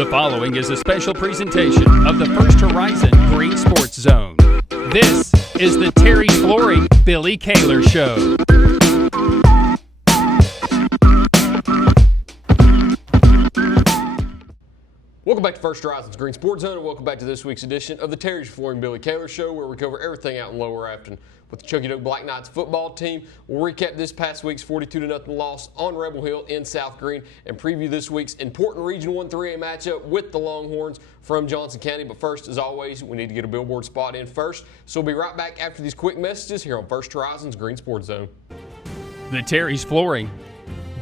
The following is a special presentation of the First Horizon Green Sports Zone. This is the Terry Flooring Billy Kaylor Show. Welcome back to First Horizon's Green Sports Zone, and welcome back to this week's edition of the Terry Flooring Billy Kaylor Show, where we cover everything out in Lower Afton with the Chuckey-Doak Black Knights football team. We'll recap this past week's 42-0 loss on Rebel Hill in South Greene and preview this week's important Region 1 3A matchup with the Longhorns from Johnson County. But first, as always, we need to get a billboard spot in first. So we'll be right back after these quick messages here on First Horizon's Green Sports Zone. The Terry's Flooring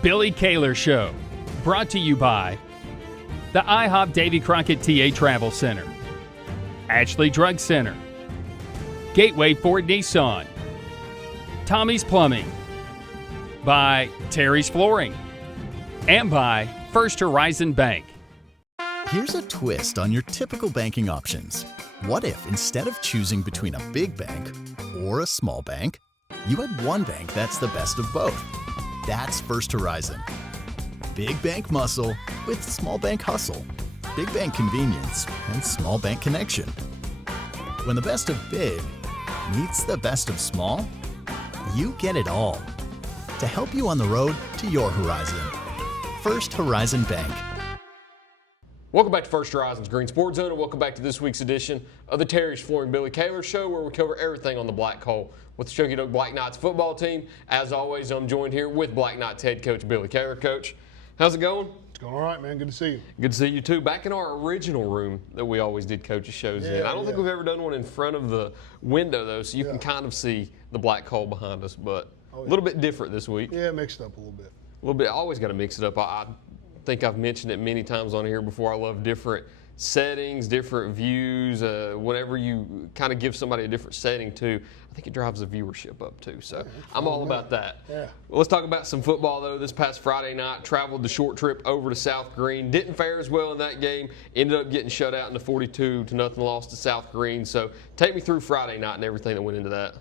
Billy Kaylor Show, brought to you by the IHOP Davy Crockett TA Travel Center, Ashley Drug Center, Gateway Ford Nissan, Tommy's Plumbing, by Terry's Flooring, and by First Horizon Bank. Here's a twist on your typical banking options. What if instead of choosing between a big bank or a small bank, you had one bank that's the best of both? That's First Horizon. Big bank muscle with small bank hustle. Big bank convenience and small bank connection. When the best of big meets the best of small, you get it all. To help you on the road to your horizon. First Horizon Bank. Welcome back to First Horizon's Green Sports Zone, and welcome back to this week's edition of the Terry's Flooring Billy Kaylor Show, where we cover everything on the Black Hole with the Chuckey-Doak Black Knights football team. As always, I'm joined here with Black Knights head coach Billy Kaylor. Coach, how's it going? It's going all right, man. Good to see you. Good to see you, too. Back in our original room that we always did coaches' shows in. I don't think we've ever done one in front of the window, though, so you can kind of see the black hole behind us, but a little bit different this week. Yeah, mixed up a little bit. A little bit. I always got to mix it up. I think I've mentioned it many times on here before. I love different settings, different views. Whenever you kind of give somebody a different setting, too, I think it drives the viewership up, too. So I'm all about that. Yeah. Well, let's talk about some football, though. This past Friday night, traveled the short trip over to South Greene. Didn't fare as well in that game. Ended up getting shut out in the 42-0 loss to South Greene. So take me through Friday night and everything that went into that.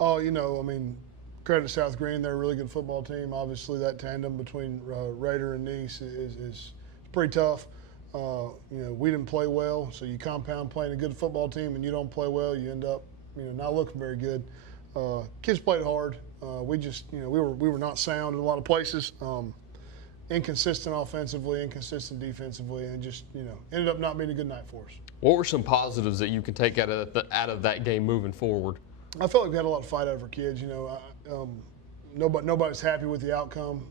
Oh, credit to South Greene. They're a really good football team. Obviously, that tandem between Raider and Nice is pretty tough. We didn't play well, so you compound playing a good football team and you don't play well, you end up not looking very good. Kids played hard. We were not sound in a lot of places. Inconsistent offensively, inconsistent defensively, and just ended up not being a good night for us. What were some positives that you can take out of that game moving forward? I felt like we had a lot of fight out of our kids. Nobody's happy with the outcome.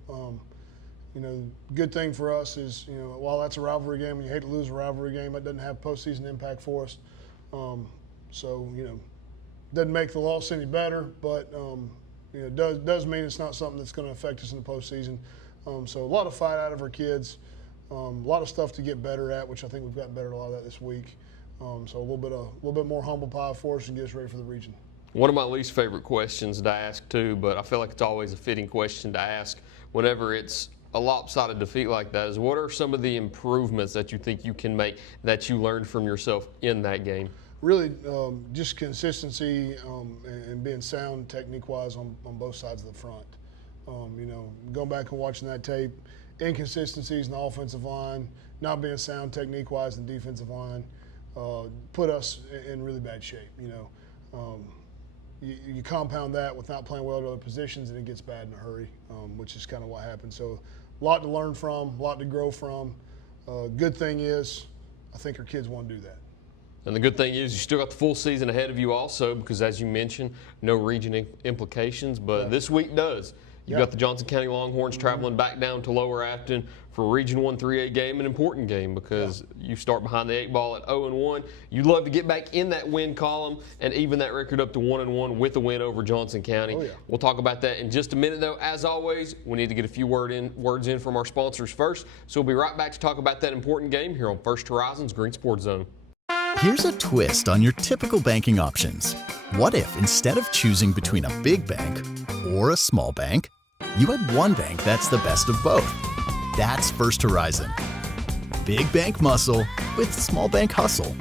Good thing for us is, while that's a rivalry game and you hate to lose a rivalry game, it doesn't have postseason impact for us. Doesn't make the loss any better, but does mean it's not something that's going to affect us in the postseason. So a lot of fight out of our kids, a lot of stuff to get better at, which I think we've gotten better at a lot of that this week. So a little bit more humble pie for us and get us ready for the region. One of my least favorite questions to ask, too, but I feel like it's always a fitting question to ask whenever it's a lopsided defeat like that, is what are some of the improvements that you think you can make that you learned from yourself in that game? Really, just consistency and being sound technique-wise on both sides of the front. Going back and watching that tape, inconsistencies in the offensive line, not being sound technique-wise in the defensive line, put us in really bad shape. You compound that with not playing well at other positions, and it gets bad in a hurry, which is kind of what happened. So a lot to learn from, a lot to grow from. Good thing is I think our kids want to do that. And the good thing is you still got the full season ahead of you also because, as you mentioned, no region implications, but this week does. You've got the Johnson County Longhorns traveling back down to Lower Afton for a Region 1 3A game, an important game because you start behind the 8 ball at 0-1. You'd love to get back in that win column and even that record up to 1-1 with a win over Johnson County. We'll talk about that in just a minute, though. As always, we need to get a few words in from our sponsors first. So we'll be right back to talk about that important game here on First Horizon's Green Sports Zone. Here's a twist on your typical banking options. What if instead of choosing between a big bank or a small bank, you had one bank that's the best of both? That's First Horizon. Big bank muscle with small bank hustle.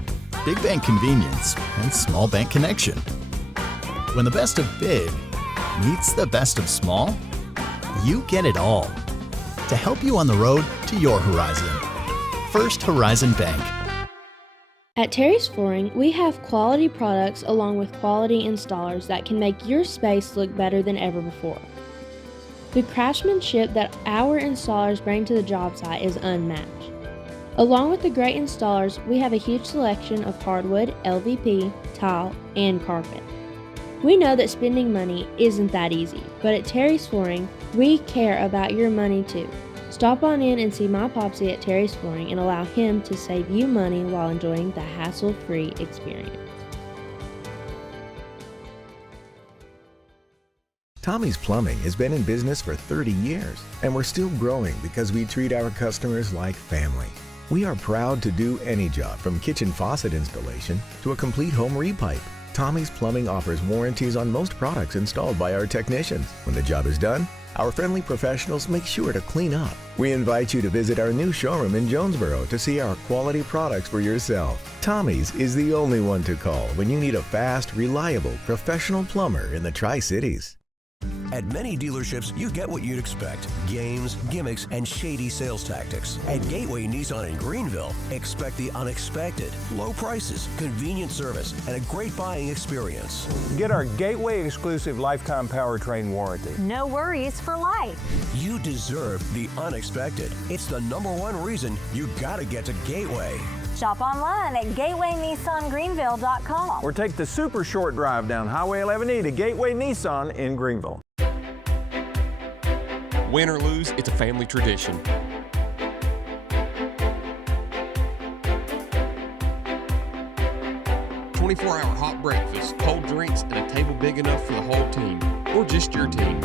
Big bank convenience and small bank connection. When the best of big meets the best of small, you get it all. To help you on the road to your horizon. First Horizon Bank. At Terry's Flooring, we have quality products along with quality installers that can make your space look better than ever before. The craftsmanship that our installers bring to the job site is unmatched. Along with the great installers, we have a huge selection of hardwood, LVP, tile, and carpet. We know that spending money isn't that easy, but at Terry's Flooring, we care about your money too. Stop on in and see my Popsy at Terry's Flooring and allow him to save you money while enjoying the hassle-free experience. Tommy's Plumbing has been in business for 30 years, and we're still growing because we treat our customers like family. We are proud to do any job from kitchen faucet installation to a complete home repipe. Tommy's Plumbing offers warranties on most products installed by our technicians. When the job is done, our friendly professionals make sure to clean up. We invite you to visit our new showroom in Jonesboro to see our quality products for yourself. Tommy's is the only one to call when you need a fast, reliable, professional plumber in the Tri-Cities. At many dealerships, you get what you'd expect. Games, gimmicks, and shady sales tactics. At Gateway Nissan in Greenville, expect the unexpected. Low prices, convenient service, and a great buying experience. Get our Gateway exclusive lifetime powertrain warranty. No worries for life. You deserve the unexpected. It's the #1 reason you gotta get to Gateway. Shop online at GatewayNissanGreenville.com. Or take the super short drive down Highway 11E to Gateway Nissan in Greenville. Win or lose, it's a family tradition. "24-hour hot breakfast, cold drinks, and a table big enough for the whole team, or just your team."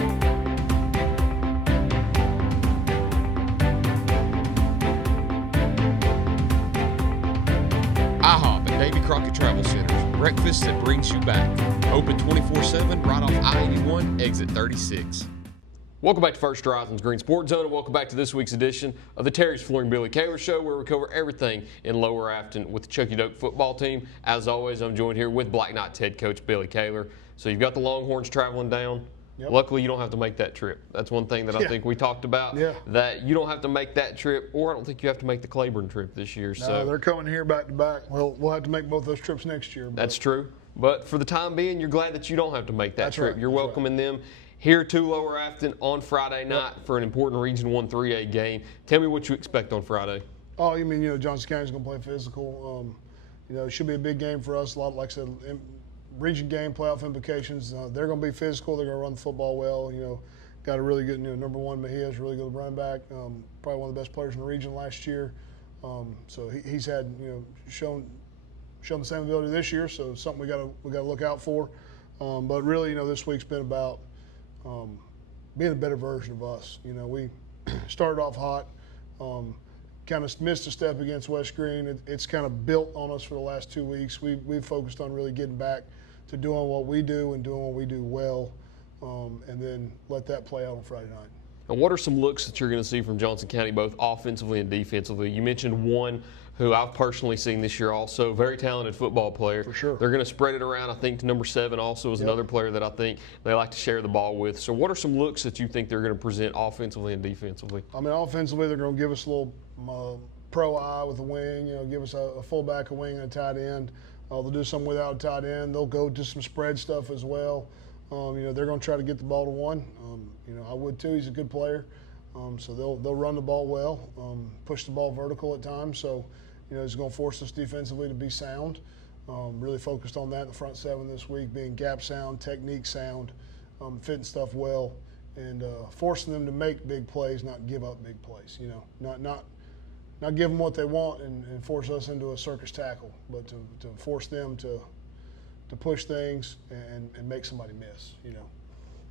IHOP at Davy Crockett Travel Center. Breakfast that brings you back. Open 24/7 right off I-81, exit 36. Welcome back to First Horizon's Green Sports Zone, and welcome back to this week's edition of the Terry's Flooring Billy Kaylor Show, where we cover everything in Lower Afton with the Chuckey-Doak football team. As always, I'm joined here with Black Knights head coach Billy Kaylor. So you've got the Longhorns traveling down. Yep. Luckily, you don't have to make that trip. That's one thing that I think we talked about, that you don't have to make that trip, or I don't think you have to make the Claiborne trip this year. No, they're coming here back to back. Well, we'll have to make both those trips next year. That's true. But for the time being, you're glad that you don't have to make that trip. Right. You're welcoming them here to Lower Afton on Friday night for an important Region 1 3A game. Tell me what you expect on Friday. Oh, you mean, Johnson County's going to play physical. It should be a big game for us. A lot, like I said, region game, playoff implications. They're going to be physical. They're going to run the football well. Got a really good, #1 Mejia's really good running back. Probably one of the best players in the region last year. So he's had, shown the same ability this year. So something we got to look out for. But really, this week's been about being a better version of us. We started off hot, kind of missed a step against West Greene. It's kind of built on us for the last 2 weeks. We've focused on really getting back to doing what we do and doing what we do well, and then let that play out on Friday night. And what are some looks that you're going to see from Johnson County, both offensively and defensively? You mentioned one who I've personally seen this year also, very talented football player. For sure. They're going to spread it around, I think, to #7 also is another player that I think they like to share the ball with. So what are some looks that you think they're going to present offensively and defensively? I mean, offensively, they're going to give us a little pro eye with a wing, give us a fullback, a wing, and a tight end. They'll do something without a tight end. They'll go to some spread stuff as well. They're going to try to get the ball to one. I would too. He's a good player. So they'll run the ball well, push the ball vertical at times. So, it's going to force us defensively to be sound. Really focused on that in the front seven this week, being gap sound, technique sound, fitting stuff well, and forcing them to make big plays, not give up big plays. Not give them what they want and force us into a circus tackle, but to force them to push things and make somebody miss.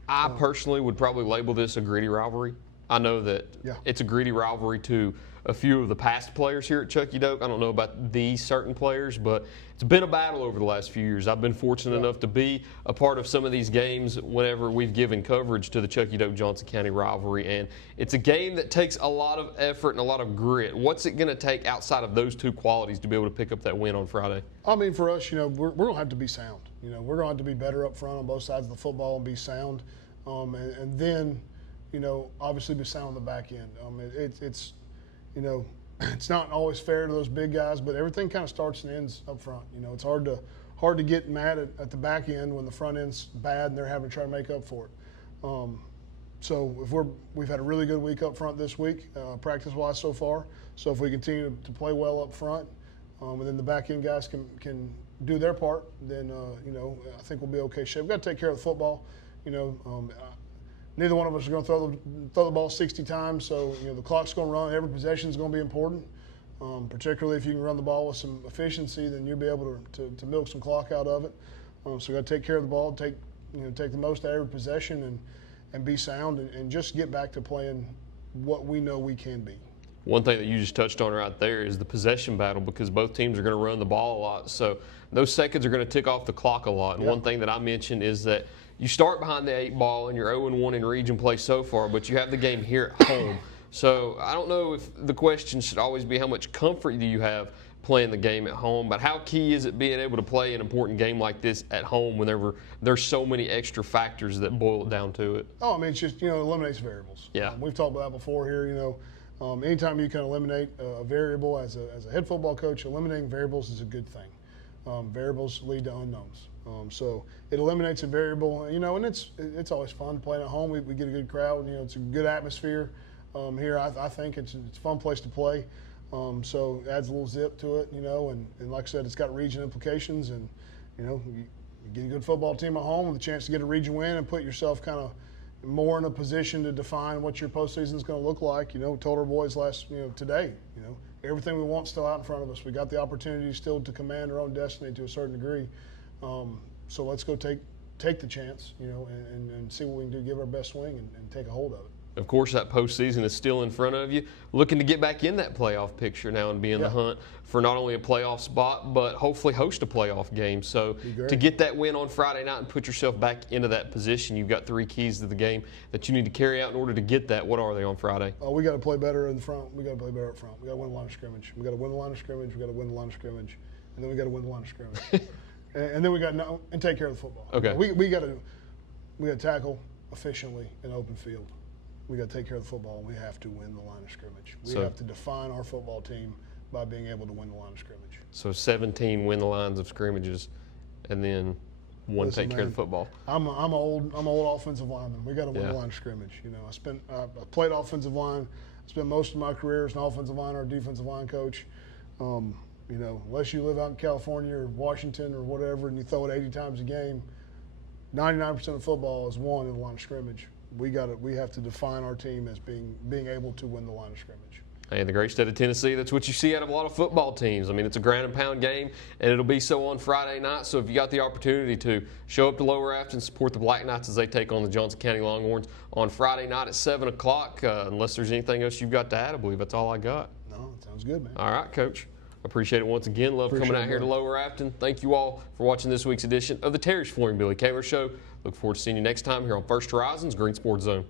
I personally would probably label this a gritty rivalry. I know that it's a gritty rivalry to a few of the past players here at Chuckey-Doak. I don't know about these certain players, but it's been a battle over the last few years. I've been fortunate enough to be a part of some of these games whenever we've given coverage to the Chuckey-Doak-Johnson County rivalry, and it's a game that takes a lot of effort and a lot of grit. What's it going to take outside of those two qualities to be able to pick up that win on Friday? I mean, for us, we're going to have to be sound. We're going to have to be better up front on both sides of the football and be sound, and then, obviously be sound on the back end. It's it's not always fair to those big guys, but everything kind of starts and ends up front. You know, it's hard to get mad at the back end when the front end's bad and they're having to try to make up for it. So if we've had a really good week up front this week, practice-wise so far. So if we continue to play well up front, and then the back end guys can do their part, then you know, I think we'll be okay shape. We've got to take care of the football. You know, neither one of us are going to throw the ball 60 times, so you know the clock's going to run. Every possession is going to be important. Particularly if you can run the ball with some efficiency, then you'll be able to milk some clock out of it. So we got to take care of the ball, take the most out of every possession, and be sound, and just get back to playing what we know we can be. One thing that you just touched on right there is the possession battle, because both teams are going to run the ball a lot. So those seconds are going to tick off the clock a lot. And one thing that I mentioned is that you start behind the 8 ball and you're 0-1 in region play so far, but you have the game here at home. So I don't know if the question should always be how much comfort do you have playing the game at home, but how key is it being able to play an important game like this at home whenever there's so many extra factors that boil it down to it? Oh, I mean, it's just, you know, it eliminates variables. Yeah. We've talked about that before here, you know. Anytime you can eliminate a variable as a head football coach, eliminating variables is a good thing. Variables lead to unknowns. So it eliminates a variable, you know, and it's always fun playing at home. We get a good crowd, you know, it's a good atmosphere here. I think it's a fun place to play. So it adds a little zip to it, you know, and like I said, it's got region implications, and, you know, you get a good football team at home with a chance to get a region win and put yourself kind of more in a position to define what your postseason is going to look like. You know, told our boys today, you know, everything we want still out in front of us. We got the opportunity still to command our own destiny to a certain degree. So let's go take the chance, you know, and see what we can do, give our best swing and take a hold of it. Of course, that postseason is still in front of you. Looking to get back in that playoff picture now and be in the hunt for not only a playoff spot, but hopefully host a playoff game. So to get that win on Friday night and put yourself back into that position, you've got 3 keys to the game that you need to carry out in order to get that. What are they on Friday? We got to play better in the front. We got to play better up front. We got to win the line of scrimmage. We got to win the line of scrimmage. We got to win the line of scrimmage, and then we got to win the line of scrimmage, and then we got and take care of the football. Okay. We got to tackle efficiently in open field. We got to take care of the football, and we have to win the line of scrimmage. We have to define our football team by being able to win the line of scrimmage. So 17 win the lines of scrimmages, and then one take care of the football. I'm an old offensive lineman. We got to win the line of scrimmage. You know, I played offensive line. I spent most of my career as an offensive line or a defensive line coach. You know, unless you live out in California or Washington or whatever, and you throw it 80 times a game, 99% of football is won in the line of scrimmage. We have to define our team as being able to win the line of scrimmage. Hey, in the great state of Tennessee, that's what you see out of a lot of football teams. I mean, it's a ground and pound game, and it'll be so on Friday night. So if you got the opportunity to show up to Lower Afton, support the Black Knights as they take on the Johnson County Longhorns on Friday night at 7 o'clock. Unless there's anything else you've got to add, I believe that's all I got. No, it sounds good, man. All right, Coach. Appreciate it once again. Love coming out here to Lower Afton. Thank you all for watching this week's edition of the Terry's Flooring Billy Kaylor Show. Look forward to seeing you next time here on First Horizons Green Sports Zone.